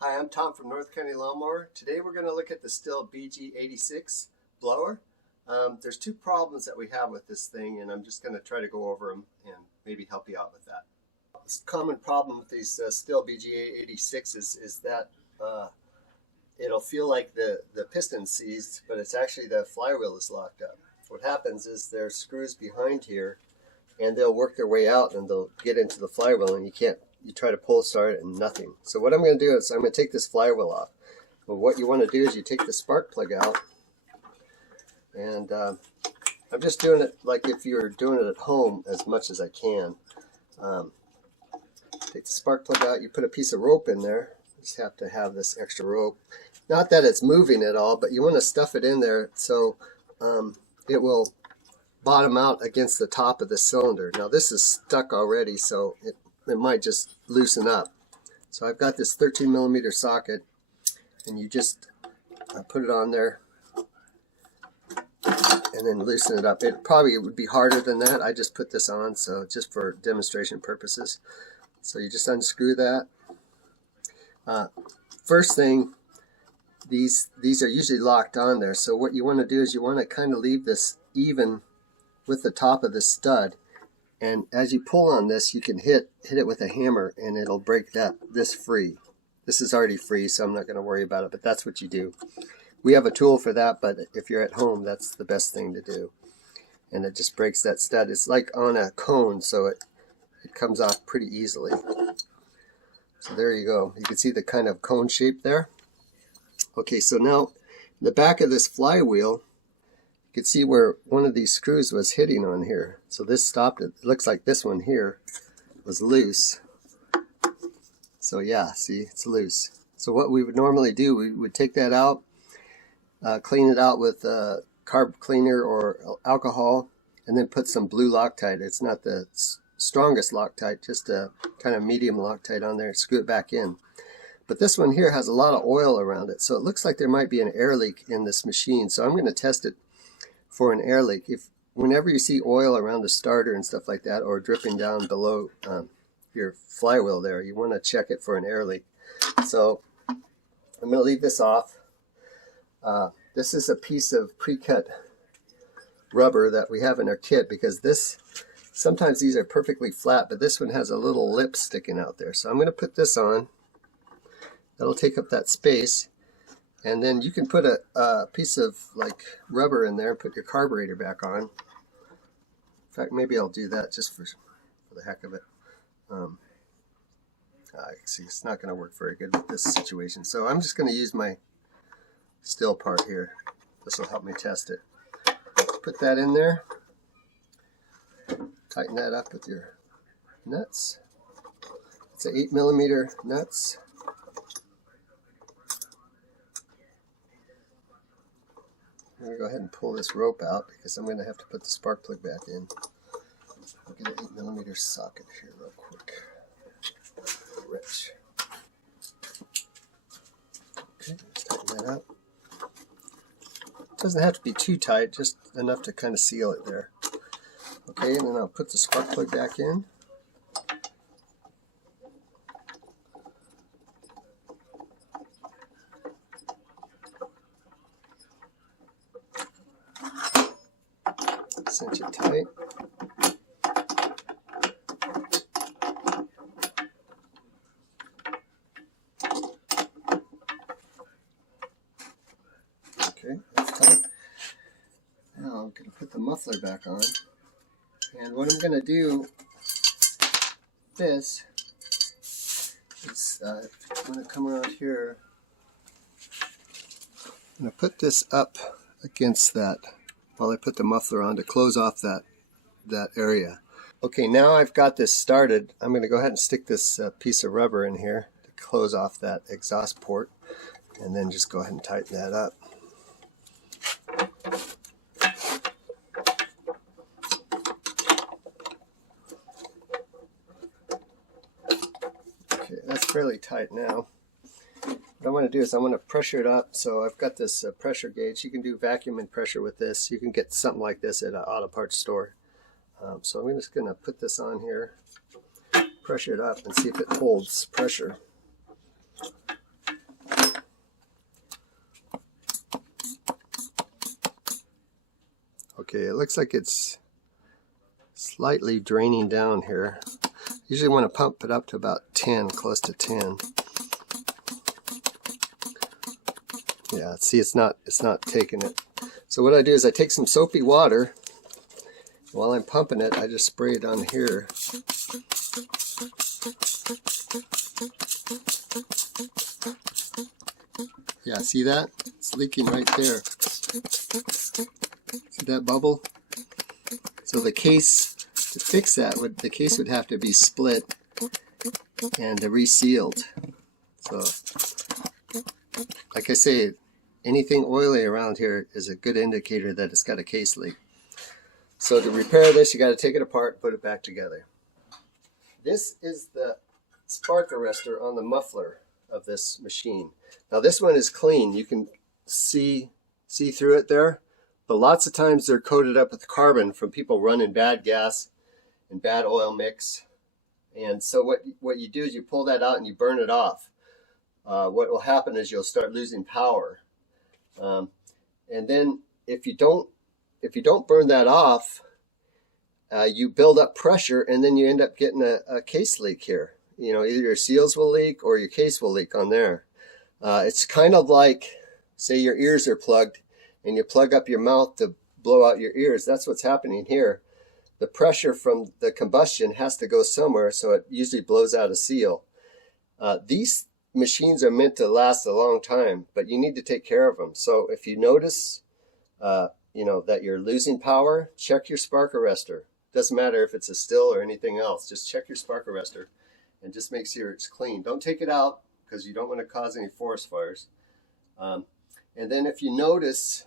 Hi, I'm Tom from North County Lawnmower. Today we're going to look at the Stihl BG 86 blower. There's two problems that we have with this thing, and I'm just going to try to go over them and maybe help you out with that. This common problem with these Stihl BG 86 is that it'll feel like the piston seized, but it's actually the flywheel is locked up. What happens is there's screws behind here, and they'll work their way out and they'll get into the flywheel, and you try to pull start it and nothing. So what I'm going to do is I'm going to take this flywheel off. Well, what you want to do is you take the spark plug out, and I'm just doing it like if you're doing it at home as much as I can. Take the spark plug out, you put a piece of rope in there. You just have to have this extra rope. Not that it's moving at all, but you want to stuff it in there so it will bottom out against the top of the cylinder. Now this is stuck already, so it might just loosen up. So I've got this 13mm socket, and you just put it on there and then loosen it up. It probably would be harder than that. I just put this on, so just for demonstration purposes. So you just unscrew that. First thing, these are usually locked on there, so what you want to do is you want to kind of leave this even with the top of the stud, and as you pull on this, you can hit it with a hammer and it'll break this free. This is already free, so I'm not going to worry about it, but that's what you do. We have a tool for that, but if you're at home, that's the best thing to do. And it just breaks that stud. It's like on a cone, so it comes off pretty easily. So there you go. You can see the kind of cone shape there. Okay, so now the back of this flywheel, you can see where one of these screws was hitting on here. So this stopped it. It looks like this one here was loose. So yeah, see, it's loose. So what we would normally do, we would take that out, clean it out with carb cleaner or alcohol, and then put some blue Loctite. It's not the strongest Loctite, just a kind of medium Loctite on there, screw it back in. But this one here has a lot of oil around it, so it looks like there might be an air leak in this machine. So I'm going to test it for an air leak. Whenever you see oil around the starter and stuff like that, or dripping down below your flywheel there, you want to check it for an air leak. So I'm going to leave this off. This is a piece of pre-cut rubber that we have in our kit, because sometimes these are perfectly flat, but this one has a little lip sticking out there. So I'm going to put this on. That'll take up that space, and then you can put a piece of like rubber in there and put your carburetor back on. In fact, maybe I'll do that just for the heck of it. See, it's not going to work very good with this situation, so I'm just going to use my Stihl part here. This will help me test it. Put that in there. Tighten that up with your nuts. It's an 8mm nuts. I'm going to go ahead and pull this rope out because I'm going to have to put the spark plug back in. I'll get an 8mm socket here real quick. Rich. Okay, let's tighten that up. It doesn't have to be too tight, just enough to kind of seal it there. Okay, and then I'll put the spark plug back in. Cinch it tight. Okay, that's tight. Now I'm going to put the muffler back on. And what I'm going to do is I'm going to come around here. I'm going to put this up against that while I put the muffler on to close off that area. Okay, now I've got this started. I'm going to go ahead and stick this piece of rubber in here to close off that exhaust port, and then just go ahead and tighten that up. Okay, that's fairly tight now. What I want to do is I want to pressure it up. So I've got this pressure gauge. You can do vacuum and pressure with this. You can get something like this at an auto parts store. So I'm just going to put this on here, pressure it up, and see if it holds pressure. Okay, it looks like it's slightly draining down here. Usually want to pump it up to about 10, close to 10. Yeah, see, it's not taking it. So what I do is I take some soapy water. While I'm pumping it, I just spray it on here. Yeah, see that? It's leaking right there. See that bubble? So the case, to fix that, the case would have to be split and resealed. So, like I say, anything oily around here is a good indicator that it's got a case leak. So to repair this, you got to take it apart and put it back together. This is the spark arrestor on the muffler of this machine. Now this one is clean. You can see through it there, but lots of times they're coated up with carbon from people running bad gas and bad oil mix. And so what you do is you pull that out and you burn it off. What will happen is you'll start losing power. And then if you don't burn that off, you build up pressure, and then you end up getting a case leak here. You know, either your seals will leak or your case will leak on there. It's kind of like, say your ears are plugged and you plug up your mouth to blow out your ears. That's what's happening here. The pressure from the combustion has to go somewhere, so it usually blows out a seal. These machines are meant to last a long time, but you need to take care of them. So if you notice you know, that you're losing power, check your spark arrestor. Doesn't matter if it's a Stihl or anything else. Just check your spark arrestor and just make sure it's clean. Don't take it out because you don't want to cause any forest fires. And then if you notice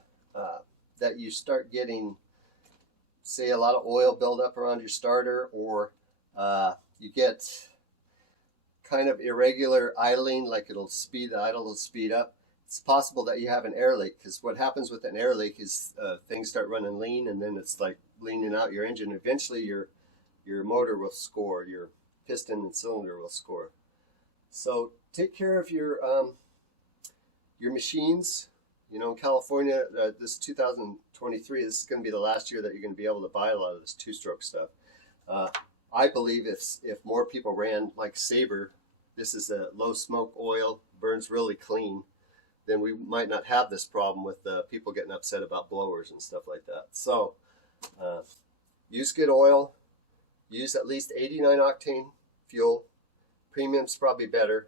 that you start getting, say, a lot of oil buildup around your starter, or you get kind of irregular idling, like the idle will speed up, it's possible that you have an air leak, because what happens with an air leak is things start running lean, and then it's like leaning out your engine. Eventually your motor will score, your piston and cylinder will score. So take care of your machines. You know, in California, this 2023, this is going to be the last year that you're going to be able to buy a lot of this two-stroke stuff. I believe if more people ran like Sabre, this is a low smoke oil, burns really clean, then we might not have this problem with people getting upset about blowers and stuff like that. So use good oil, use at least 89 octane fuel. Premium's probably better.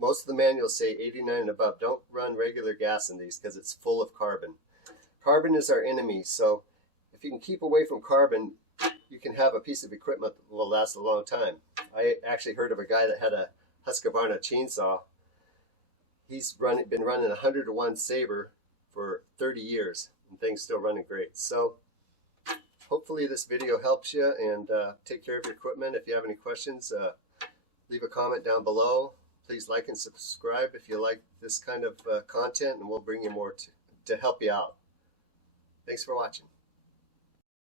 Most of the manuals say 89 and above. Don't run regular gas in these because it's full of carbon. Carbon is our enemy, so if you can keep away from carbon, you can have a piece of equipment that will last a long time. I actually heard of a guy that had a Husqvarna chainsaw. He's been running a 100-to-1 Sabre for 30 years, and things still running great. So hopefully this video helps you, and take care of your equipment. If you have any questions, leave a comment down below. Please like and subscribe if you like this kind of content, and we'll bring you more to help you out. Thanks for watching.